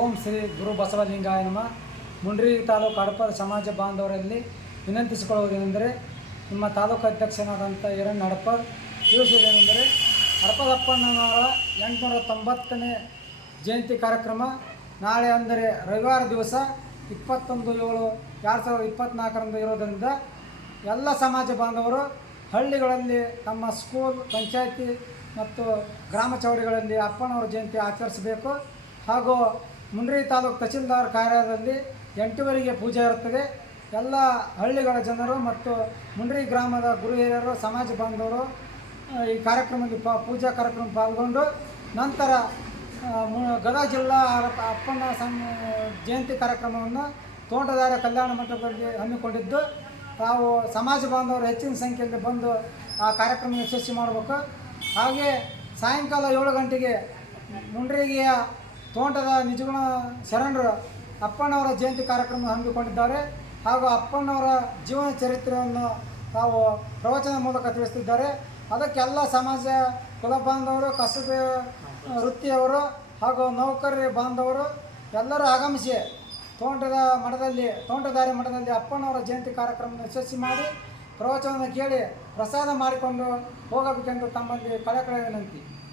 ಓಂ ಶ್ರೀ ಗುರು ಬಸವಲಿಂಗಾಯ ನಮ. ಮುಂಡ್ರಿ ತಾಲೂಕು ಹಡಪದ ಸಮಾಜ ಬಾಂಧವರಲ್ಲಿ ವಿನಂತಿಸಿಕೊಳ್ಳುವುದೇನೆಂದರೆ ನಿಮ್ಮ ತಾಲೂಕು ಅಧ್ಯಕ್ಷನಾದಂಥ ಇರಣ್ ಹಡಪದ್ ತಿಳಿಸುವುದೇನೆಂದರೆ ಹಡಪದಪ್ಪಣ್ಣನವರ ಎಂಟುನೂರ ತೊಂಬತ್ತನೇ ಜಯಂತಿ ಕಾರ್ಯಕ್ರಮ ನಾಳೆ ಅಂದರೆ ರವಿವಾರ ದಿವಸ ಇಪ್ಪತ್ತೊಂದು ಏಳು, ಎರಡು ಸಾವಿರದ ಇಪ್ಪತ್ತ್ನಾಲ್ಕರಂದು ಇರೋದರಿಂದ ಎಲ್ಲ ಸಮಾಜ ಬಾಂಧವರು ಹಳ್ಳಿಗಳಲ್ಲಿ ತಮ್ಮ ಸ್ಕೂಲ್, ಪಂಚಾಯಿತಿ ಮತ್ತು ಗ್ರಾಮ ಚೌಡಿಗಳಲ್ಲಿ ಅಪ್ಪನವರ ಜಯಂತಿ ಆಚರಿಸಬೇಕು. ಹಾಗೂ ಮುಂಡ್ರಿ ತಾಲೂಕು ತಹಸೀಲ್ದಾರ್ ಕಾರ್ಯಾಲಯದಲ್ಲಿ ಎಂಟುವರೆಗೆ ಪೂಜೆ ಇರುತ್ತದೆ. ಎಲ್ಲ ಹಳ್ಳಿಗಳ ಜನರು ಮತ್ತು ಮುಂಡ್ರಿ ಗ್ರಾಮದ ಗುರು ಹಿರಿಯರು, ಸಮಾಜ ಬಾಂಧವರು ಈ ಕಾರ್ಯಕ್ರಮದಲ್ಲಿ ಪ, ಪೂಜಾ ಕಾರ್ಯಕ್ರಮ ಪಾಲ್ಗೊಂಡು ನಂತರ ಗದಗ ಜಿಲ್ಲಾ ಅಪ್ಪ- ಅಪ್ಪನ ಸಂ, ಜಯಂತಿ ಕಾರ್ಯಕ್ರಮವನ್ನು ತೋಟದಾರ ಕಲ್ಯಾಣ ಮಂಟಪದಲ್ಲಿ ಹಮ್ಮಿಕೊಂಡಿದ್ದು, ತಾವು ಸಮಾಜ ಬಾಂಧವರು ಹೆಚ್ಚಿನ ಸಂಖ್ಯೆಯಲ್ಲಿ ಬಂದು ಆ ಕಾರ್ಯಕ್ರಮ ಯಶಸ್ವಿ ಮಾಡಬೇಕು. ಹಾಗೆ ಸಾಯಂಕಾಲ ಏಳು ಗಂಟೆಗೆ ಮುಂಡ್ರಿಗೆಯ ತೋಟದ ನಿಜಗುಣ ಶರಣರು ಅಪ್ಪಣ್ಣವರ ಜಯಂತಿ ಕಾರ್ಯಕ್ರಮ ಹಮ್ಮಿಕೊಂಡಿದ್ದಾರೆ ಹಾಗೂ ಅಪ್ಪಣ್ಣವರ ಜೀವನ ಚರಿತ್ರೆಯನ್ನು ತಾವು ಪ್ರವಚನ ಮೂಲಕ ತಿಳಿಸ್ತಿದ್ದಾರೆ. ಅದಕ್ಕೆಲ್ಲ ಸಮಾಜ ಕುಲ ಬಾಂಧವರು, ಕಸಬೆ ವೃತ್ತಿಯವರು ಹಾಗೂ ನೌಕರಿ ಬಾಂಧವರು ಎಲ್ಲರೂ ಆಗಮಿಸಿ ತೋಂಟದ ಮಠದಲ್ಲಿ ತೋಂಟದಾರಿ ಮಠದಲ್ಲಿ ಅಪ್ಪನವರ ಜಯಂತಿ ಕಾರ್ಯಕ್ರಮ ಯಶಸ್ವಿ ಮಾಡಿ ಪ್ರವಚನ ಕೇಳಿ ಪ್ರಸಾದ ಮಾಡಿಕೊಂಡು ಹೋಗಬೇಕೆಂದು ತಮ್ಮಲ್ಲಿ ಕಳಕಳ ವಿನಂತಿ.